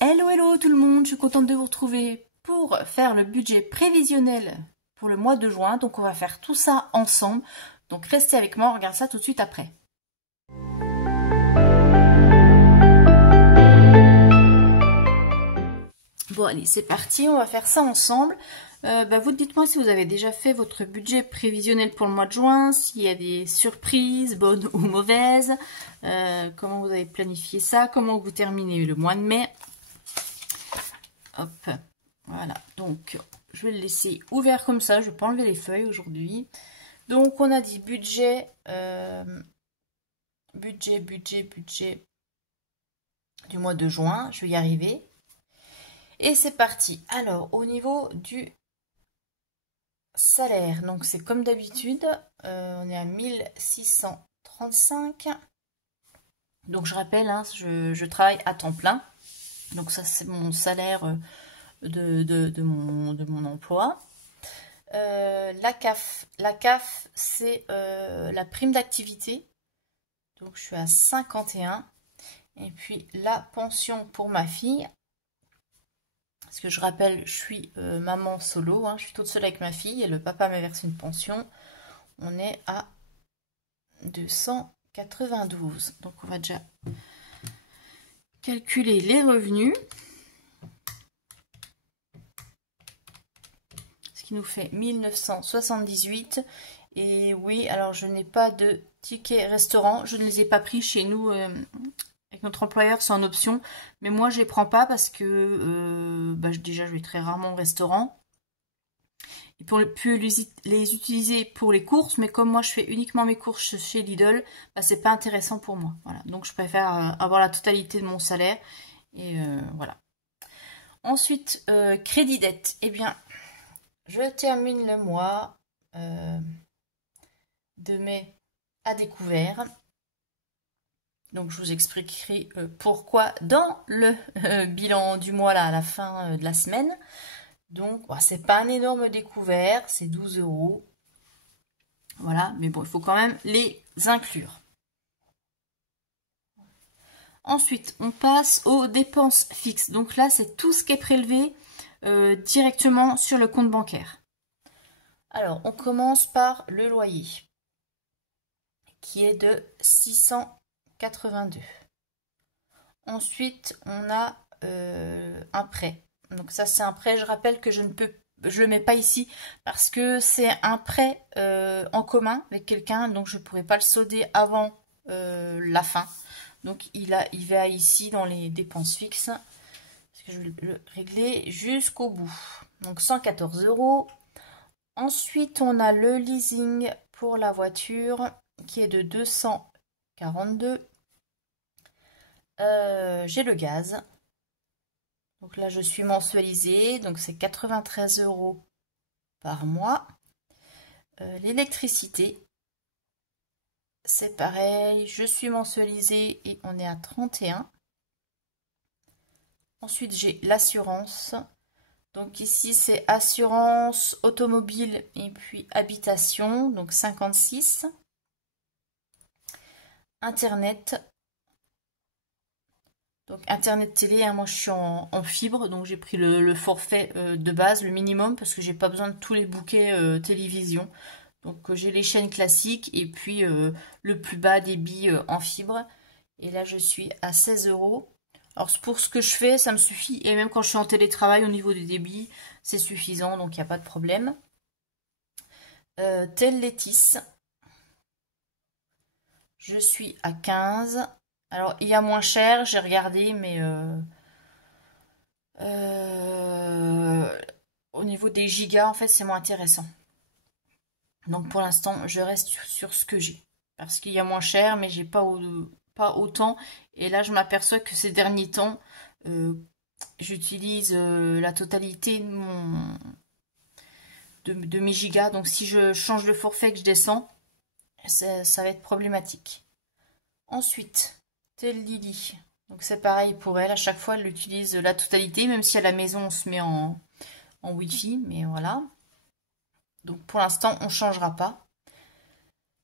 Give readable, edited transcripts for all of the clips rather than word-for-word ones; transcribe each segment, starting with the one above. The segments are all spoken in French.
Hello hello tout le monde, je suis contente de vous retrouver pour faire le budget prévisionnel pour le mois de juin. Donc on va faire tout ça ensemble. Donc restez avec moi, on regarde ça tout de suite après. Bon allez, c'est parti, on va faire ça ensemble. Vous dites-moi si vous avez déjà fait votre budget prévisionnel pour le mois de juin, s'il y a des surprises, bonnes ou mauvaises, comment vous avez planifié ça, comment vous terminez le mois de mai. Hop, voilà, donc je vais le laisser ouvert comme ça, je vais pas enlever les feuilles aujourd'hui. Donc on a dit budget, budget du mois de juin, je vais y arriver. Et c'est parti. Alors au niveau du salaire, donc c'est comme d'habitude, on est à 1635. Donc je rappelle, hein, je travaille à temps plein. Donc ça c'est mon salaire de mon emploi. La CAF c'est la prime d'activité. Donc je suis à 51. Et puis la pension pour ma fille. Parce que je rappelle, je suis maman solo, hein, je suis toute seule avec ma fille et le papa m'a versé une pension. On est à 292. Donc on va déjà calculer les revenus. Ce qui nous fait 1978. Et oui, alors je n'ai pas de tickets restaurant. Je ne les ai pas pris chez nous avec notre employeur, c'est en option. Mais moi, je les prends pas parce que déjà, je vais très rarement au restaurant. Et pour les utiliser pour les courses, mais comme moi, je fais uniquement mes courses chez Lidl, c'est pas intéressant pour moi. Voilà. Donc, je préfère avoir la totalité de mon salaire. Et voilà. Ensuite, crédit dette. Eh bien, je termine le mois de mai à découvert. Donc je vous expliquerai pourquoi dans le bilan du mois là à la fin de la semaine. Donc c'est pas un énorme découvert, c'est 12 €. Voilà, mais bon, il faut quand même les inclure. Ensuite, on passe aux dépenses fixes. Donc là, c'est tout ce qui est prélevé directement sur le compte bancaire. Alors, on commence par le loyer, qui est de 682. Ensuite, on a un prêt. Donc ça, c'est un prêt. Je rappelle que je le mets pas ici parce que c'est un prêt en commun avec quelqu'un. Donc je ne pourrai pas le solder avant la fin. Donc il va ici dans les dépenses fixes. Parce que je vais le régler jusqu'au bout. Donc 114 €. Ensuite, on a le leasing pour la voiture qui est de 242. J'ai le gaz. Donc là, je suis mensualisée. Donc c'est 93 € par mois. L'électricité, c'est pareil. Je suis mensualisée et on est à 31. Ensuite, j'ai l'assurance. Donc ici, c'est assurance automobile et puis habitation. Donc 56. Internet. Donc internet télé, hein, moi je suis en fibre, donc j'ai pris le forfait de base, le minimum, parce que j'ai pas besoin de tous les bouquets télévision. Donc j'ai les chaînes classiques et puis le plus bas débit en fibre. Et là je suis à 16 €. Alors pour ce que je fais, ça me suffit. Et même quand je suis en télétravail au niveau des débits, c'est suffisant, donc il n'y a pas de problème. Telletis. Je suis à 15. Alors, il y a moins cher, j'ai regardé, mais au niveau des gigas, en fait, c'est moins intéressant. Donc, pour l'instant, je reste sur ce que j'ai. Parce qu'il y a moins cher, mais j'ai pas autant. Et là, je m'aperçois que ces derniers temps, j'utilise la totalité de mes gigas. Donc, si je change de forfait que je descends, ça va être problématique. Ensuite... Lily. Donc c'est pareil pour elle, à chaque fois elle utilise la totalité, même si à la maison on se met en Wi-Fi, mais voilà. Donc pour l'instant on ne changera pas.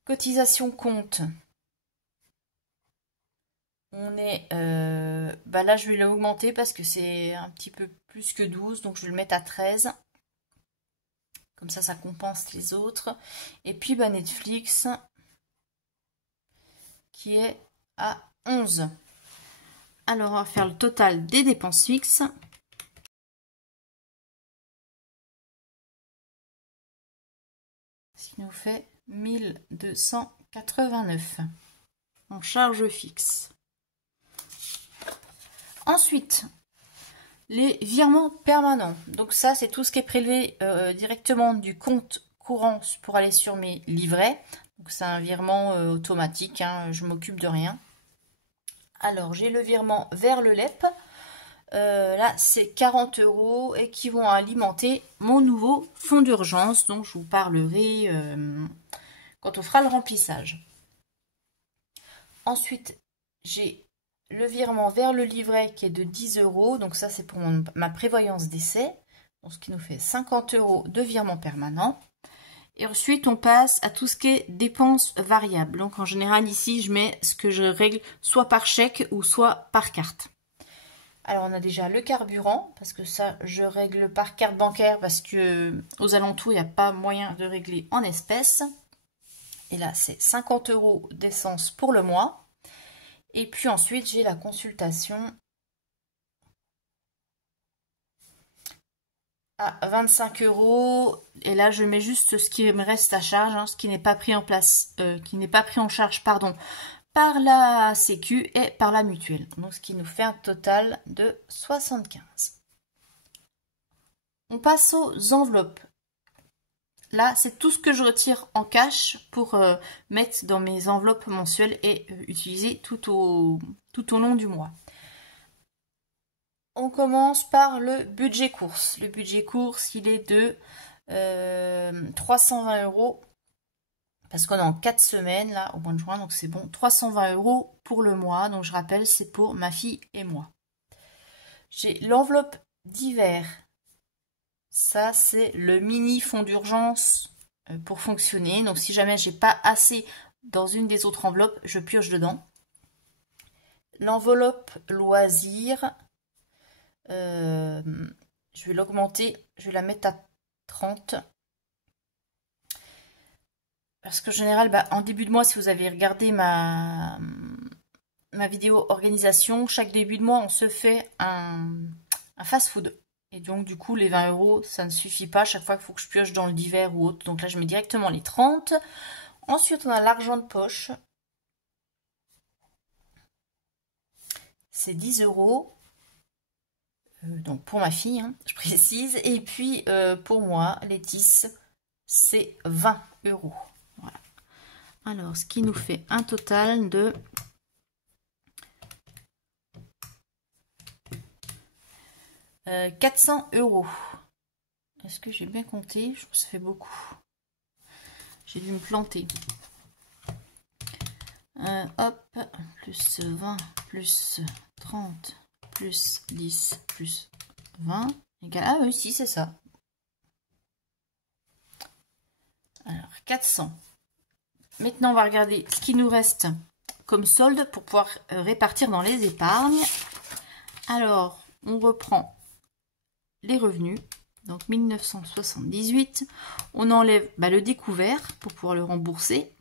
Cotisation compte. On est... bah là, je vais l'augmenter parce que c'est un petit peu plus que 12. Donc, je vais le mettre à 13. Comme ça compense les autres. Et puis, bah, Netflix, qui est à 11. Alors, on va faire le total des dépenses fixes. Ce qui nous fait 1289 en charge fixe. Ensuite, les virements permanents. Donc ça, c'est tout ce qui est prélevé directement du compte courant pour aller sur mes livrets. Donc c'est un virement automatique, hein, je m'occupe de rien. Alors, j'ai le virement vers le LEP. Là, c'est 40 € et qui vont alimenter mon nouveau fonds d'urgence dont je vous parlerai quand on fera le remplissage. Ensuite, j'ai le virement vers le livret qui est de 10 €. Donc ça, c'est pour ma prévoyance décès. Donc, ce qui nous fait 50 € de virement permanent. Et ensuite, on passe à tout ce qui est dépenses variables. Donc, en général, ici, je mets ce que je règle soit par chèque ou soit par carte. Alors, on a déjà le carburant, parce que ça, je règle par carte bancaire, parce que aux alentours, il n'y a pas moyen de régler en espèces. Et là, c'est 50 € d'essence pour le mois. Et puis ensuite, j'ai la consultation à 25 €. Et là, je mets juste ce qui me reste à charge, hein, ce qui n'est pas pris en place, qui n'est pas pris en charge, pardon, par la Sécu et par la mutuelle. Donc, ce qui nous fait un total de 75. On passe aux enveloppes. Là, c'est tout ce que je retire en cash pour mettre dans mes enveloppes mensuelles et utiliser tout au long du mois. On commence par le budget course. Le budget course, il est de 320 € parce qu'on est en 4 semaines là au mois de juin, donc c'est bon. 320 € pour le mois, donc je rappelle, c'est pour ma fille et moi. J'ai l'enveloppe d'hiver. Ça, c'est le mini fonds d'urgence pour fonctionner. Donc, si jamais j'ai pas assez dans une des autres enveloppes, je pioche dedans. L'enveloppe loisir, je vais l'augmenter. Je vais la mettre à 30. Parce qu'en général, bah, en début de mois, si vous avez regardé ma vidéo organisation, chaque début de mois, on se fait un fast-food. Et donc, du coup, les 20 €, ça ne suffit pas. Chaque fois qu'il faut que je pioche dans le divers ou autre. Donc là, je mets directement les 30. Ensuite, on a l'argent de poche. C'est 10 €. Donc, pour ma fille, hein, je précise. Et puis, pour moi, Laetice, c'est 20 €. Voilà. Alors, ce qui nous fait un total de 400 €. Est-ce que j'ai bien compté? Je trouve que ça fait beaucoup. J'ai dû me planter. Hop, plus 20, plus 30, plus 10, plus 20, égale... Ah oui, si, c'est ça. Alors, 400. Maintenant, on va regarder ce qui nous reste comme solde pour pouvoir répartir dans les épargnes. Alors, on reprend les revenus. Donc 1978, on enlève le découvert pour pouvoir le rembourser.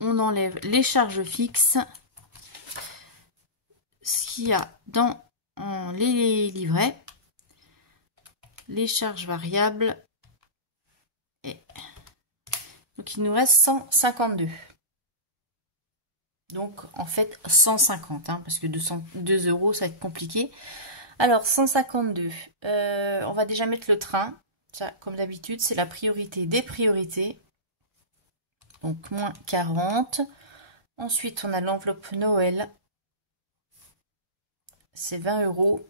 On enlève les charges fixes, ce qu'il y a dans les livrets, les charges variables. Et donc il nous reste 152. Donc en fait 150, hein, parce que 2 €, ça va être compliqué. Alors, 152, on va déjà mettre le train. Ça, comme d'habitude, c'est la priorité des priorités. Donc, moins 40. Ensuite, on a l'enveloppe Noël. C'est 20 €.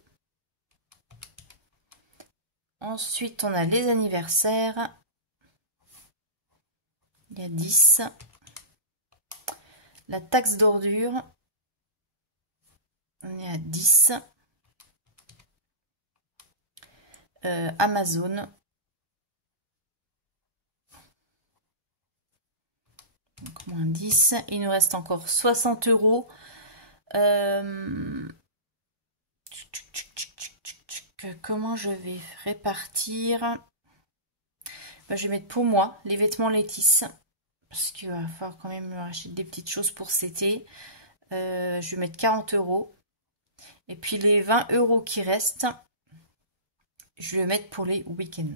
Ensuite, on a les anniversaires. Il y a 10. La taxe d'ordure. On est à 10. Amazon. Donc moins 10. Il nous reste encore 60 €. Comment je vais répartir? Ben, je vais mettre pour moi les vêtements Laetice. Parce qu'il va falloir quand même acheter des petites choses pour cet été. Je vais mettre 40 €. Et puis les 20 € qui restent, je vais mettre pour les week-ends.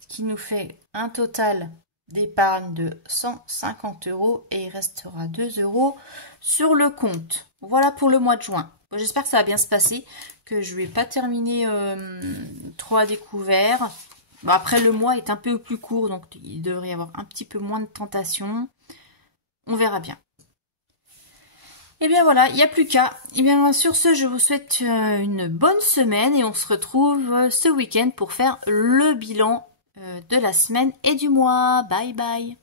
Ce qui nous fait un total d'épargne de 150 € et il restera 2 € sur le compte. Voilà pour le mois de juin. Bon, j'espère que ça va bien se passer, que je ne vais pas terminer trop à découvert. Bon, après, le mois est un peu plus court, donc il devrait y avoir un petit peu moins de tentations. On verra bien. Et bien voilà, il n'y a plus qu'à. Et bien sur ce, je vous souhaite une bonne semaine et on se retrouve ce week-end pour faire le bilan de la semaine et du mois. Bye bye.